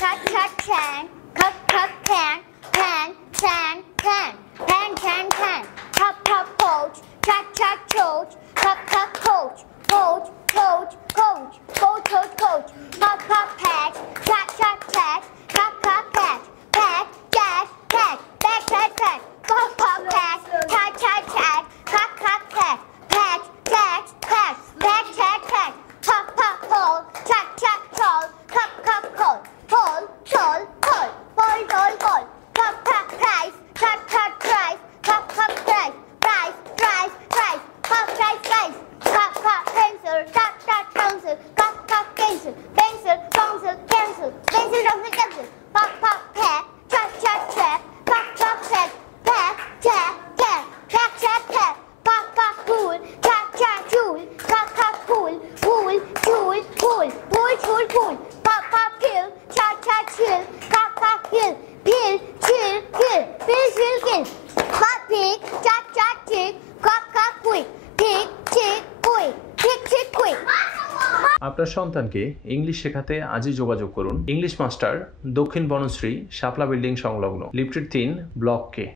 Cat, cat, can. Cup, cup, can. Pan, can, can. Pan, can, can. Cup, cup, coach. Chat, chat, coach. Cup, cup, coach. Coach, coach, coach. Coach, coach, coach. Cup, cup, patch. Chat, chat, chat. Cup, cup, patch. Patch, cat, cat. Patch, cat, patch. Cup, cup, patch. Chat, chat, chat. Cup, cup, patch. Patch, cat, patch. Patch, cat, patch. Cup, cup, hole. Chat, chat, hole. Cup, cup, hole. Hole, hole, hole. Hole, hole, hole. Cup, cup, price. Chat, chat, price. Cup, cup, price. Price, price, price. Cup, price, price. Cup, cup, pencil. Chat, chat, pencil. Cup, cup, pencil. Pencil, pencil, pencil. Pencil, pencil, pencil. Cup, cup, pad. Chat, chat, chat. Cup, cup, pad. Pad, chat, cat. Chat, chat, cat. Cup, cup, pool. Chat, chat, tool. Cup, cup, pool. Pool, tool, pool. Pool, tool, pool. Cup, cup, pill. Chat, chat, chill. Cup, cup, pill. Pill, chill, kill. Pill, chill, kill. Cup, pig. Chat, chat, chick. Cup, cup, quick. Pig, chick, quick. Chick, chick, quick. আপনার সন্তানকে English শেখাতে আজই যোগাযোগ করুন English master, দক্ষিণ বনশ্রী, শাপলা building সংলগ্ন, lifted 3, block কে।